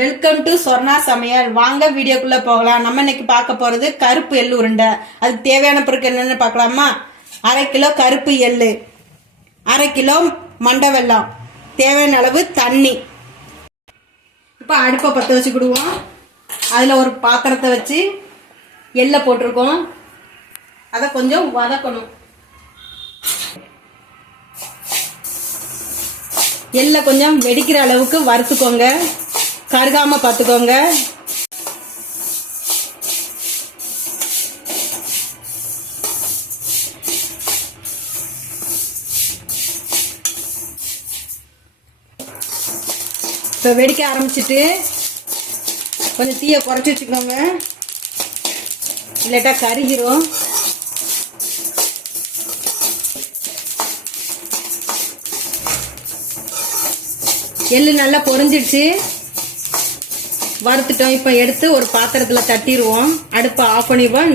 Welcome to Swarna சமையல். வாங்க வீடியோக்குள்ள போகலாம். நம்ம இன்னைக்கு பார்க்க போறது கருப்பு எள்ளு உருண்டை. அதுக்கு தேவையான பொருட்கள் என்னன்னு பார்க்கலாமா? 1/2 கிலோ கருப்பு எள்ளு, 1/2 கிலோ மண்டை வெல்லம், தேவையான அளவு தண்ணி. இப்போ அடுப்பை பற்ற வச்சுக்கிடுவோம். அதில் ஒரு பாத்திரத்தை வச்சு எள்ளை போட்டிருக்கோம். அதை கொஞ்சம் வதக்கணும். எள்ளை கொஞ்சம் வெடிக்கிற அளவுக்கு வறுத்துக்கோங்க, கருகாம பார்த்துக்கோங்க. இப்போ வெடிக்க ஆரம்பிச்சிட்டு கொஞ்சம் தீயை குறைச்சி வச்சுக்கோங்க, இல்லாட்டா கருகிரும். எள்ளு நல்லா பொரிஞ்சிடுச்சு, வறுத்துட்டோம். இப்போ எடுத்து ஒரு பாத்திரத்தில் தட்டிடுவோம். அடுப்பை ஆஃப் பண்ணிடுவோம்.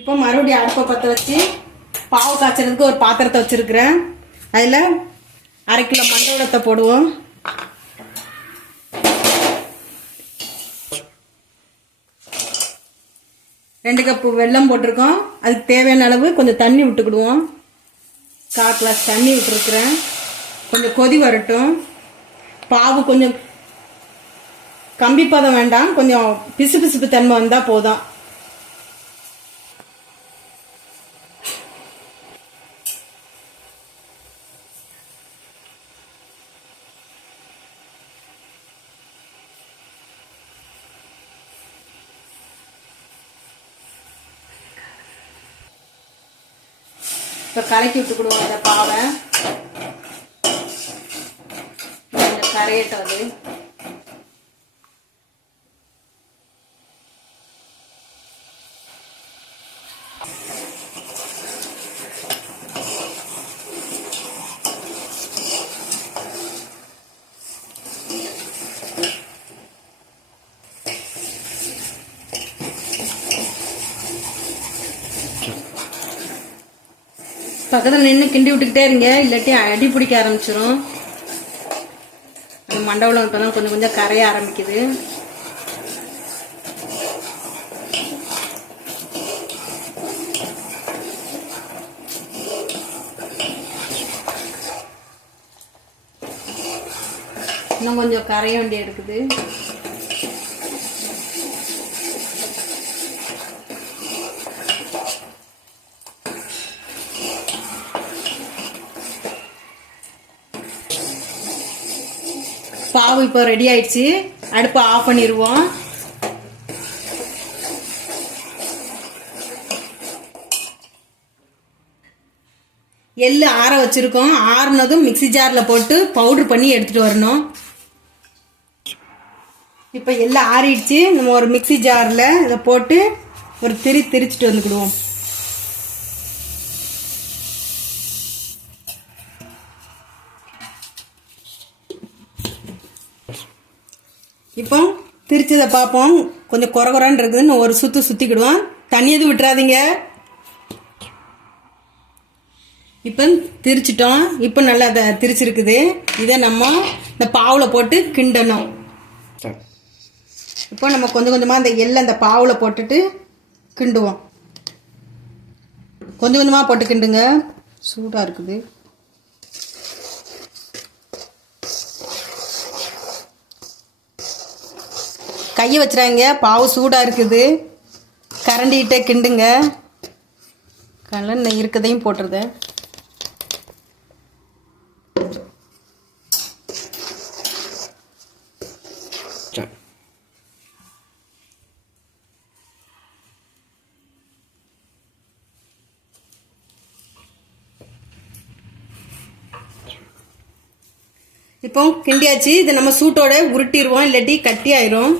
இப்போ மறுபடியும் அடுப்பை பற்ற வச்சு பாவு காய்ச்சறதுக்கு ஒரு பாத்திரத்தை வச்சிருக்கிறேன். அதில் 1/2 கிலோ மண்டை வெல்லத்தை போடுவோம். ரெண்டு கப்பு வெல்லம் போட்டிருக்கோம். அதுக்கு தேவையான அளவு கொஞ்சம் தண்ணி விட்டுக்கிடுவோம். 1/4 கிளாஸ் தண்ணி விட்டுருக்குறேன். கொஞ்சம் கொதி வரட்டும். பாவு கொஞ்சம் கம்பி பதம் வேண்டாம், கொஞ்சம் பிசு பிசுப்பு தன்மை வந்தால் போதும். இப்போ கலக்கி விட்டுக்கிடுவோம். அந்த பாவை கொஞ்சம் கரையட்டும். அது பக்கத்தில் நின்று கிண்டி விட்டுக்கிட்டே இருங்க, இல்லாட்டி அடி பிடிக்க ஆரம்பிச்சிடும். மண்டபம் இப்போ தான் கொஞ்சம் கொஞ்சம் கரைய ஆரம்பிக்குது. இன்னும் கொஞ்சம் கரைய வேண்டிய இருக்குது. பாவு இப்போ ரெடி ஆயிடுச்சு. அடுப்பை ஆஃப் பண்ணிடுவோம். எள்ளு ஆற வச்சிருக்கோம். ஆறுனதும் மிக்சி ஜாரில் போட்டு பவுடர் பண்ணி எடுத்துட்டு வரணும். இப்போ எல்லாம் ஆறிடுச்சு. நம்ம ஒரு மிக்சி ஜாரில் இதை போட்டு ஒரு திரிச்சிட்டு வந்துக்கிடுவோம். இப்போ திரிச்சதை பார்ப்போம். கொஞ்சம் குறகுறான்னு இருக்குதுன்னு ஒரு சுற்றிக்கிடுவோம். தண்ணி எதுவும் விட்டுறாதீங்க. இப்போ திரிச்சிட்டோம். இப்போ நல்லா அதை திரிச்சிருக்குது. இதை நம்ம இந்த பாவில் போட்டு கிண்டணும். இப்போ நம்ம கொஞ்சம் கொஞ்சமாக அந்த எள்ளை அந்த பாவில் போட்டுட்டு கிண்டுவோம். கொஞ்சம் கொஞ்சமாக போட்டு கிண்டுங்க, சூடாக இருக்குது. கையை வச்சுறாங்க, பாவு சூடாக இருக்குது. கரண்டிகிட்டே கிண்டுங்க. கலன் இருக்கதையும் போட்டுருத. இப்போ கிண்டியாச்சு. இதை நம்ம சூட்டோட உருட்டிடுவோம், இல்லாட்டி கட்டி ஆயிரும்.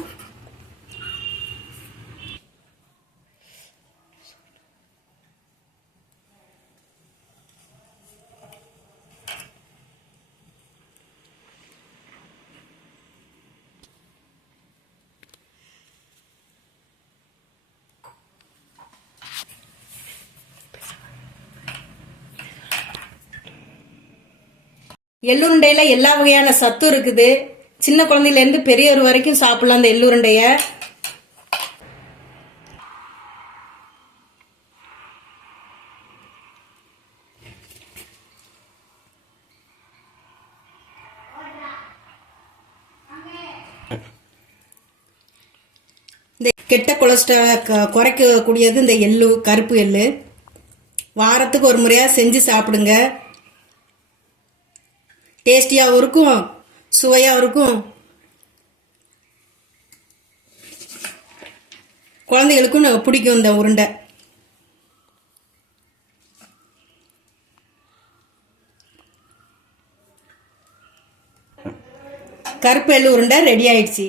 எள்ளுருண்டையில் எல்லா வகையான சத்தும் இருக்குது. சின்ன குழந்தையிலேருந்து பெரியவர் வரைக்கும் சாப்பிடலாம் அந்த எள்ளுருண்டைய. இந்த கெட்ட கொலஸ்ட்ராலை குறைக்கக்கூடியது இந்த எள்ளு, கருப்பு எள்ளு. வாரத்துக்கு ஒரு முறையாக செஞ்சு சாப்பிடுங்க. டேஸ்டியாகவும் இருக்கும், சுவையாகவும் இருக்கும். குழந்தைகளுக்கும் பிடிக்கும் இந்த உருண்டை. கருப்பு எள்ளு உருண்டை ரெடி ஆயிடுச்சு.